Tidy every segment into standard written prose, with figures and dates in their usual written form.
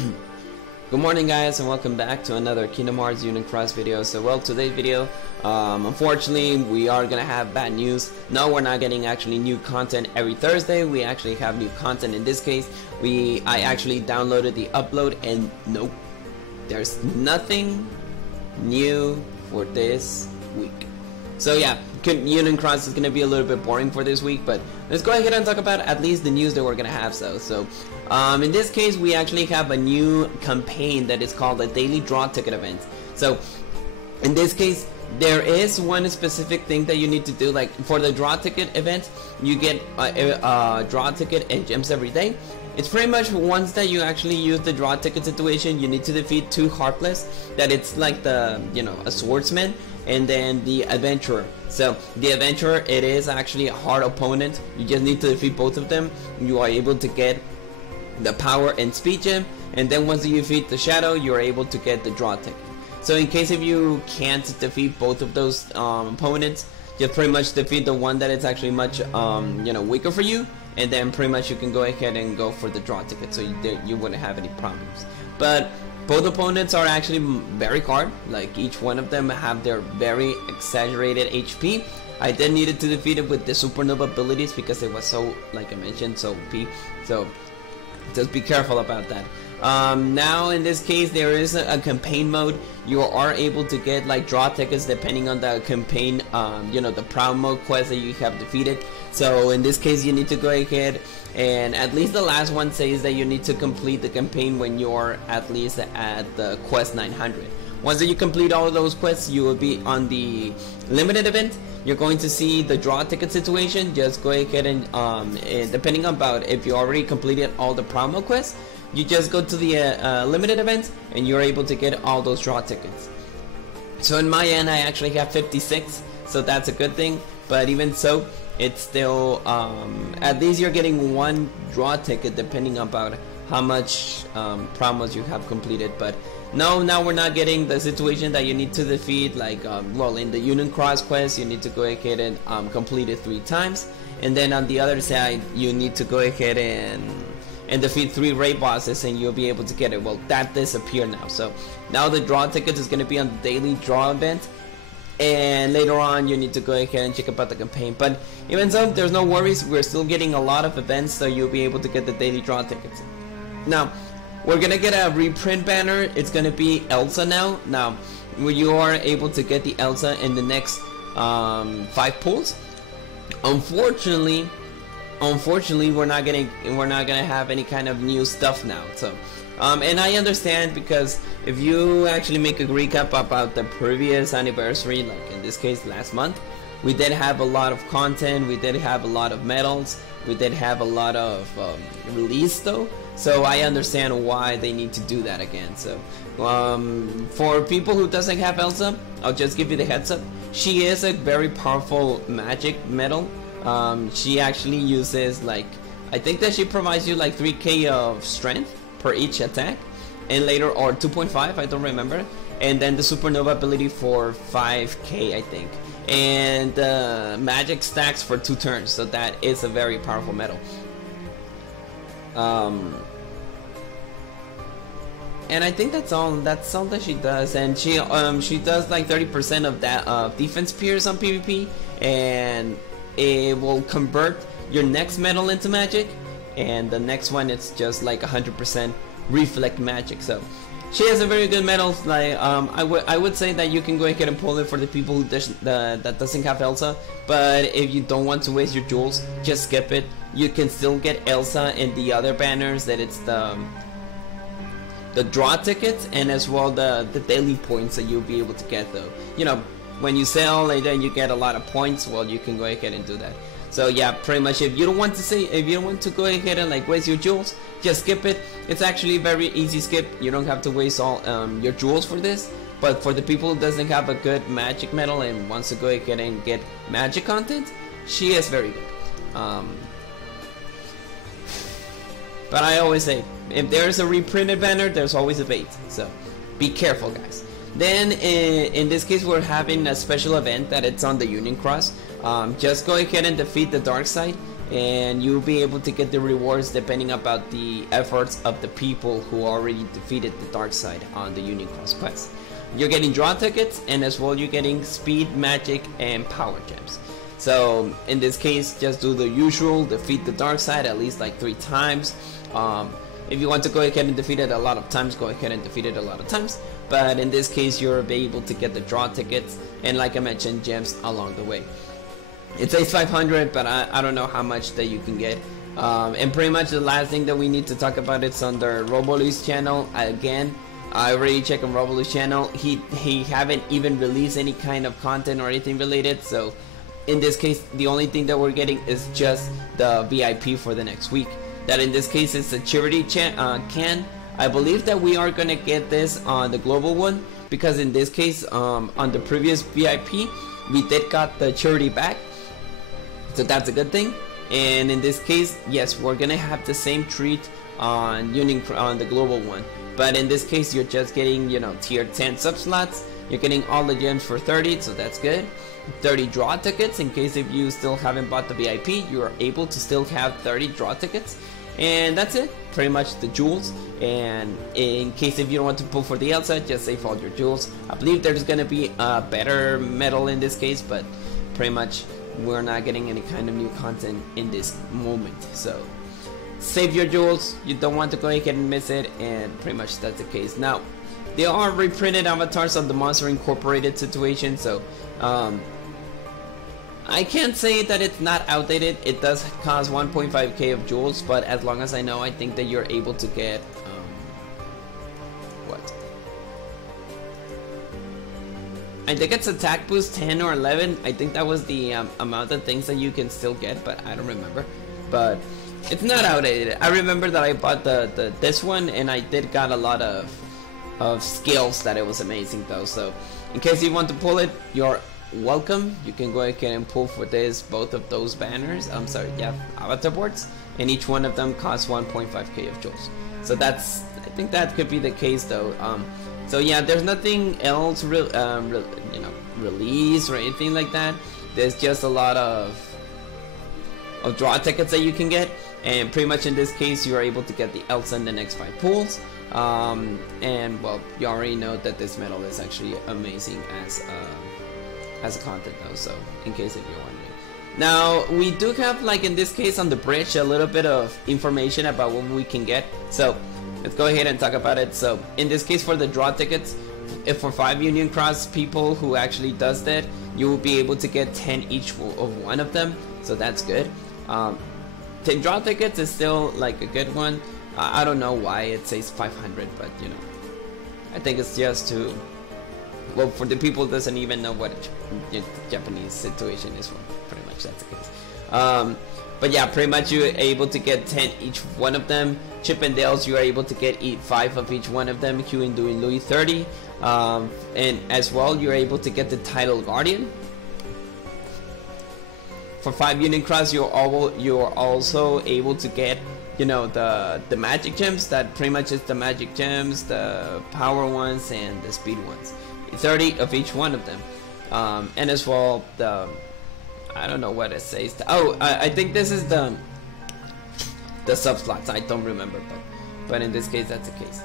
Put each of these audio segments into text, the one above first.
Good morning guys, and welcome back to another Kingdom Hearts Union Cross video. So well, today's video, unfortunately we are gonna have bad news. No, we're not getting actually new content every Thursday. We actually have new content. In this case, I actually downloaded the upload, and nope, there's nothing new for this week. So yeah, Union Cross is gonna be a little bit boring for this week, but let's go ahead and talk about at least the news that we're gonna have. So in this case, we actually have a new campaign that is called a daily draw ticket event. So in this case, there is one specific thing that you need to do. Like for the draw ticket event, you get a draw ticket and gems every day. It's pretty much once that you actually use the draw ticket situation, you need to defeat two Heartless. That it's like the, you know, a swordsman and then the adventurer. So the adventurer, it is actually a hard opponent. You just need to defeat both of them. You are able to get the power and speed gem, and then once you defeat the shadow, you're able to get the draw ticket. So in case if you can't defeat both of those opponents, just pretty much defeat the one that is actually much you know, weaker for you, and then pretty much you can go ahead and go for the draw ticket, so you wouldn't have any problems. But both opponents are actually very hard. Like each one of them have their very exaggerated HP. I then needed to defeat it with the supernova abilities because it was so, like I mentioned, so OP. So just be careful about that. Now in this case, there is a campaign mode. You are able to get like draw tickets depending on the campaign, you know, the proud mode quest that you have defeated. So in this case, you need to go ahead, and at least the last one says that you need to complete the campaign when you're at least at the quest 900. Once that you complete all of those quests, you will be on the limited event. You're going to see the draw ticket situation. Just go ahead and depending about if you already completed all the promo quests, you just go to the limited event and you're able to get all those draw tickets. So in my end, I actually have 56, so that's a good thing. But even so, it's still at least you're getting one draw ticket depending about how much promos you have completed. But no, now we're not getting the situation that you need to defeat, like well, in the Union Cross quest you need to go ahead and complete it 3 times, and then on the other side you need to go ahead and defeat 3 raid bosses and you'll be able to get it. Well, that disappeared now. So now the draw tickets is going to be on the daily draw event, and later on you need to go ahead and check about the campaign. But even so, there's no worries, we're still getting a lot of events, so you'll be able to get the daily draw tickets. Now we're gonna get a reprint banner. It's gonna be Elsa now. Now you are able to get the Elsa in the next 5 pulls. Unfortunately we're not gonna have any kind of new stuff now. So and I understand, because if you actually make a recap about the previous anniversary, like in this case last month, we did have a lot of content, we did have a lot of medals, we did have a lot of release though. So I understand why they need to do that again. So for people who doesn't have Elsa, I'll just give you the heads up. She is a very powerful magic medal. She actually uses, like, I think that she provides you like 3k of strength per each attack, and later, or 2.5, I don't remember, and then the supernova ability for 5k I think, and magic stacks for 2 turns. So that is a very powerful medal. And I think that's all that she does. And she does like 30% of that defense pierce on PvP, and it will convert your next medal into magic, and the next one it's just like 100% reflect magic. So she has a very good medal. Like I would say that you can go ahead and pull it for the people who that doesn't have Elsa. But if you don't want to waste your jewels, just skip it. You can still get Elsa in the other banners, that it's the draw tickets, and as well the daily points that you'll be able to get though. You know, when you sell and then you get a lot of points, well, you can go ahead and do that. So yeah, pretty much if you don't want to go ahead and like waste your jewels, just skip it. It's actually a very easy skip. You don't have to waste all your jewels for this. But for the people who doesn't have a good magic medal and wants to go ahead and get magic content, she is very good. But I always say, if there's a reprinted banner, there's always a bait. So be careful, guys. Then in this case, we're having a special event that it's on the Union Cross. Just go ahead and defeat the dark side, and you'll be able to get the rewards depending about the efforts of the people who already defeated the dark side on the Union Cross quest. You're getting draw tickets, and as well you're getting speed, magic, and power gems. So in this case, just do the usual, defeat the dark side at least like 3 times. If you want to go ahead and defeat it a lot of times, go ahead and defeat it a lot of times. But in this case, you'll be able to get the draw tickets, and like I mentioned, gems along the way. It says 500, but I don't know how much that you can get. And pretty much the last thing that we need to talk about is under Robolu's channel. Again, I already checked on Robolu's channel. He haven't even released any kind of content or anything related. So in this case, the only thing that we're getting is just the VIP for the next week. That in this case is a charity can. I believe that we are gonna get this on the global one, because in this case, on the previous VIP, we did got the charity back. So that's a good thing. And in this case, yes, we're gonna have the same treat on the global one. But in this case, you're just getting, you know, tier 10 sub slots. You're getting all the gems for 30, so that's good. 30 draw tickets in case if you still haven't bought the VIP, you're able to still have 30 draw tickets. And that's it, pretty much the jewels. And in case if you don't want to pull for the Elsa, just save all your jewels. I believe there's gonna be a better medal in this case, but pretty much we're not getting any kind of new content in this moment. So save your jewels, you don't want to go ahead and miss it, and pretty much that's the case. Now, there are reprinted avatars of the Monster Incorporated situation, so I can't say that it's not outdated. It does cost 1.5k of jewels, but as long as I know, I think that you're able to get I think it's attack boost 10 or 11. I think that was the amount of things that you can still get, but I don't remember. But it's not outdated. I remember that I bought this one, and I did got a lot of skills that it was amazing though. So in case you want to pull it, you're welcome. You can go ahead and pull for this, both of those banners. I'm sorry, yeah, avatar boards, and each one of them costs 1.5k of jewels. So that's, I think that could be the case though. So yeah, there's nothing else release or anything like that. There's just a lot of draw tickets that you can get, and pretty much in this case you are able to get the Elsa in the next 5 pools. And well, you already know that this medal is actually amazing as a content though, so in case if you're wondering. Now we do have, like in this case on the bridge, a little bit of information about what we can get, so let's go ahead and talk about it. So in this case, for the draw tickets, if for 5 Union Cross people who actually does that, you will be able to get 10 each of one of them, so that's good. 10 draw tickets is still like a good one. I don't know why it says 500, but you know, I think it's just to, well, for the people who doesn't even know what the Japanese situation is, pretty much that's the case. But yeah, pretty much you're able to get 10 each one of them. Chip and Dales, you are able to get 5 of each one of them. Hugh and Dewey Louis 30. And as well, you're able to get the title Guardian. For 5 Union Cross, you're also able to get, you know, the magic gems. That pretty much is the magic gems, the power ones, and the speed ones. 30 of each one of them. And as well, I don't know what it says. I think this is the sub slots. I don't remember, but in this case, that's the case.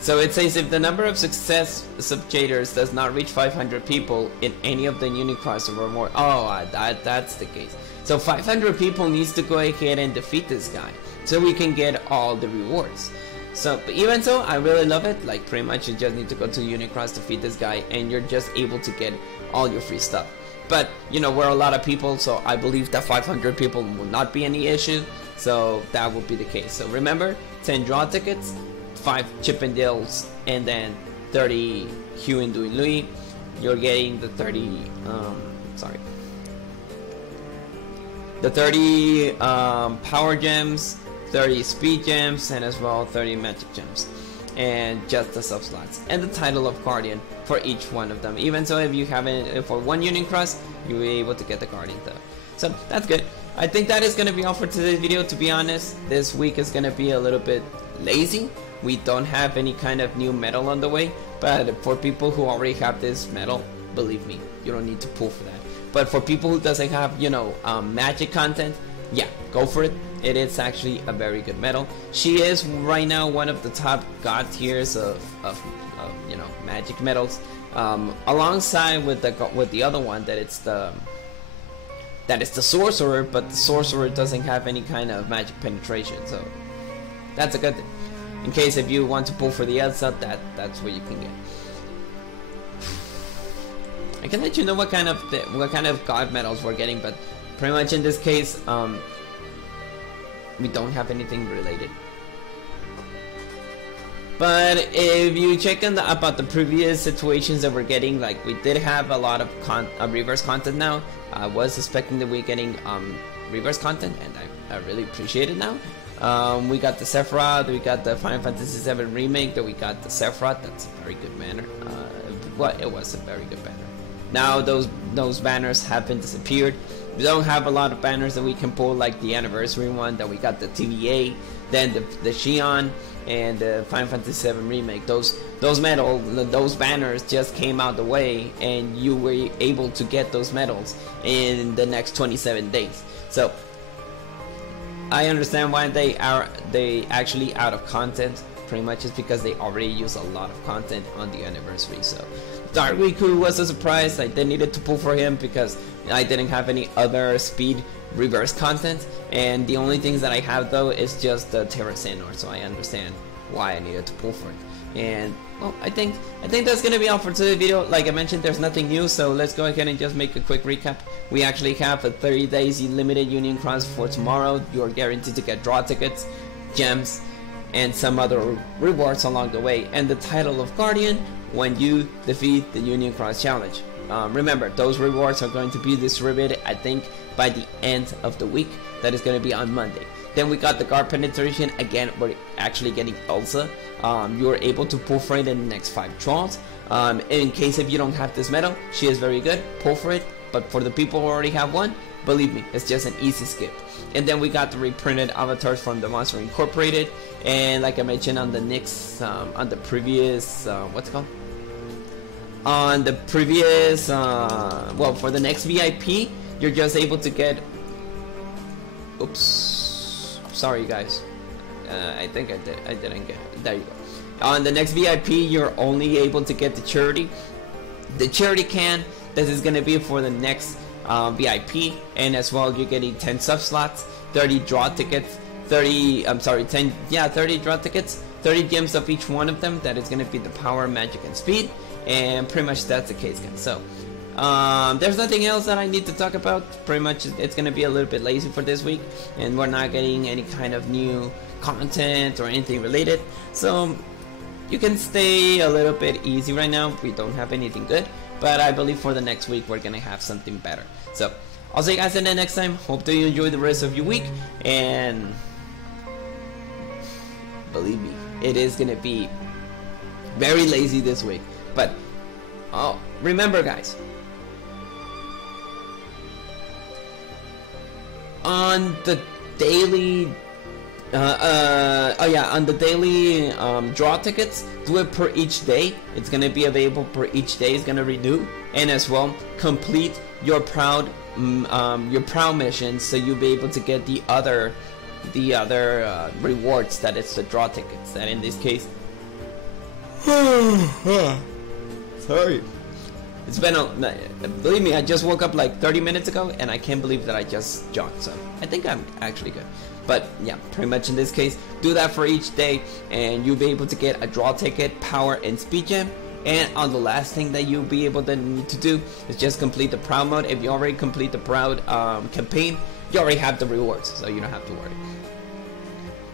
So it says if the number of success subjectors does not reach 500 people in any of the Union Cross or more. Oh, that's the case. So 500 people needs to go ahead and defeat this guy, so we can get all the rewards. So, but even so, I really love it. Like pretty much, you just need to go to Union Cross, defeat this guy, and you're just able to get all your free stuff. But you know, we're a lot of people, so I believe that 500 people will not be any issue. So that will be the case. So remember, 10 draw tickets, 5 Chip and Dales, and then 30 Hugh and Dewey Louis. You're getting the 30 power gems, 30 speed gems, and as well 30 magic gems, and just the sub slots, and the title of Guardian for each one of them. Even so, if you haven't, for 1 Union Cross, you'll be able to get the Guardian though. So that's good. I think that is going to be all for today's video. To be honest, this week is going to be a little bit lazy. We don't have any kind of new medal on the way, but for people who already have this medal, believe me, you don't need to pull for that. But for people who doesn't have, you know, magic content, yeah, go for it. It is actually a very good medal. She is right now one of the top god tiers of you know, magic medals, alongside with the other one that it's the sorcerer, but the sorcerer doesn't have any kind of magic penetration, so that's a good thing. In case if you want to pull for the Elsa, that's what you can get. I can let you know what kind of god medals we're getting, but pretty much in this case, we don't have anything related. But if you check on about the previous situations that we're getting, like we did have a lot of reverse content now. I was expecting that we're getting reverse content, and I really appreciate it now. We got the Sephiroth, we got the Final Fantasy VII Remake, that we got the Sephiroth. That's a very good banner. Well, it was a very good banner. Now those banners have been disappeared. We don't have a lot of banners that we can pull, like the anniversary one that we got the TVA, then the Xion, and the Final Fantasy VII Remake. Those banners just came out the way, and you were able to get those medals in the next 27 days. So I understand why they actually out of content. Pretty much is because they already use a lot of content on the anniversary. So Dark Riku was a surprise. I did needed to pull for him because I didn't have any other speed reverse content, and the only things that I have though is just the Terra Senor, so I understand why I needed to pull for it. And well, I think that's gonna be all for today's video. Like I mentioned, there's nothing new, so let's go ahead and just make a quick recap. We actually have a 30 days limited Union Cross for tomorrow. You're guaranteed to get draw tickets, gems, and some other rewards along the way, and the title of Guardian when you defeat the Union Cross Challenge. Remember, those rewards are going to be distributed, I think, by the end of the week. That is going to be on Monday. Then we got the guard penetration. Again, we're actually getting Elsa. You're able to pull for it in the next 5 draws. In case if you don't have this medal, she is very good. Pull for it. But for the people who already have one, believe me, it's just an easy skip. And then we got the reprinted avatars from the Monster Incorporated. And like I mentioned on the next, on the previous, what's it called? On the previous, well, for the next VIP, you're just able to get, oops, sorry guys, I think I didn't get it. There you go. On the next VIP, you're only able to get the charity can. This is gonna be for the next VIP, and as well you're getting 10 sub slots, 30 draw tickets, 30 draw tickets, 30 gems of each one of them. That is gonna be the power, magic, and speed. And pretty much that's the case, guys. So there's nothing else that I need to talk about. Pretty much it's gonna be a little bit lazy for this week, and we're not getting any kind of new content or anything related, so you can stay a little bit easy right now. We don't have anything good, but I believe for the next week we're gonna have something better. So I'll see you guys in the next time. Hope that you enjoy the rest of your week, and believe me, it is gonna be very lazy this week. But oh, remember guys, on the daily on the daily draw tickets, do it per each day. It's gonna be available per each day. It's gonna renew, and as well complete your proud missions, so you'll be able to get the other rewards. That is the draw tickets. That in this case, sorry, it's been believe me, I just woke up like 30 minutes ago, and I can't believe that I just jogged, so I think I'm actually good. But yeah, pretty much in this case, do that for each day, and you'll be able to get a draw ticket, power, and speed gem. And on the last thing that you'll be able to need to do is just complete the proud mode. If you already complete the proud campaign, you already have the rewards, so you don't have to worry.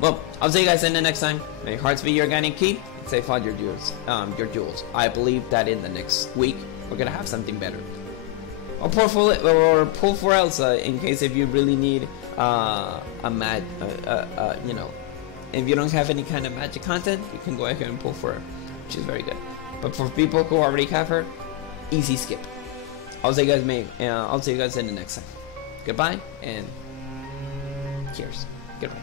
Well, I'll see you guys in the next time. May your hearts be your guiding key. Save all your jewels. I believe that in the next week we're gonna have something better. Or pull for Elsa in case if you really need you know, if you don't have any kind of magic content, you can go ahead and pull for her, which is very good. But for people who already have her, easy skip. I'll see you guys in the next time. Goodbye and cheers. Goodbye.